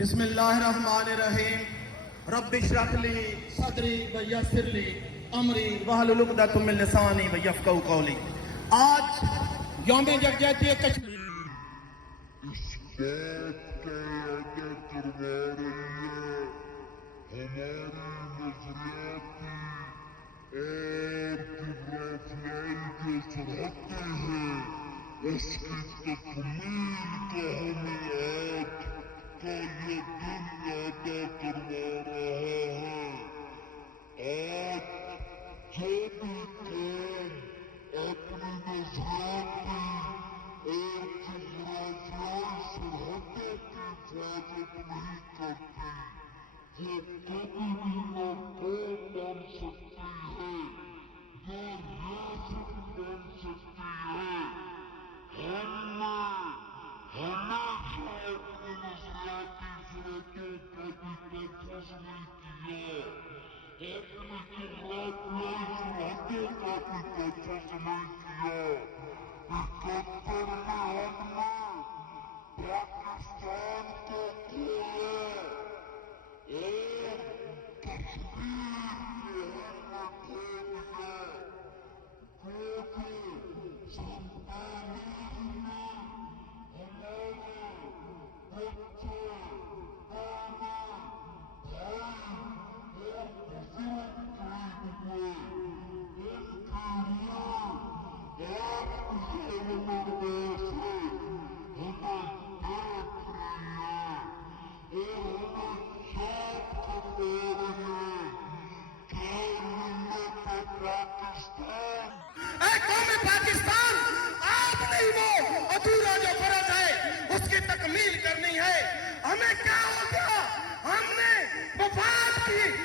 بسم اللہ الرحمن الرحیم رب اشرح لی صدری ویسر لی امری واحلل عقدۃ من لسانی یفقہوا قولی۔ آج یوم یکجہتی کشمیر اس بات کا اعادہ کروا رہی ہے ہماری نظریاتی اور جغرافیائی جو سرحدیں ہیں اس کی تکمیل کا ہمیں آج کا یہ دن اعادہ کروا رہا ہے۔ آج جو بھی قوم اپنی نظریاتی اور جغرافیائی سرحدوں کی حفاظت نہیں کرتی وہ کبھی بھی نہ قوم بن سکتی ہے نہ ریاست بن سکتی ہے۔ ہمیشہ اپنی نظریاتی سرحدوں کا بھی تحفظ نہیں کیا، اپنی جغرافیائی سرحدوں کا بھی تحفظ نہیں کیا۔ 71 میں ہم نے پاکستان کو کھویا اور کشمیر کو ہم نے کھو دیا۔ کیونکہ سنتالیس میں ہمارے بچے، نانے، بھائی اور بزرگ شہید ہوئے۔ ان کے لیے آپ کی عالم ارواح سے ہمیں دیکھ رہی ہے اور ہمیں یاد کروا رہی ہے کہ ملت پاکستان اے قوم پاکستان، آپ نہیں وہ ادھورا جو فرض ہے اس کی تکمیل کرنی ہے۔ ہمیں کیا ہو گیا؟ ہم نے وفات کی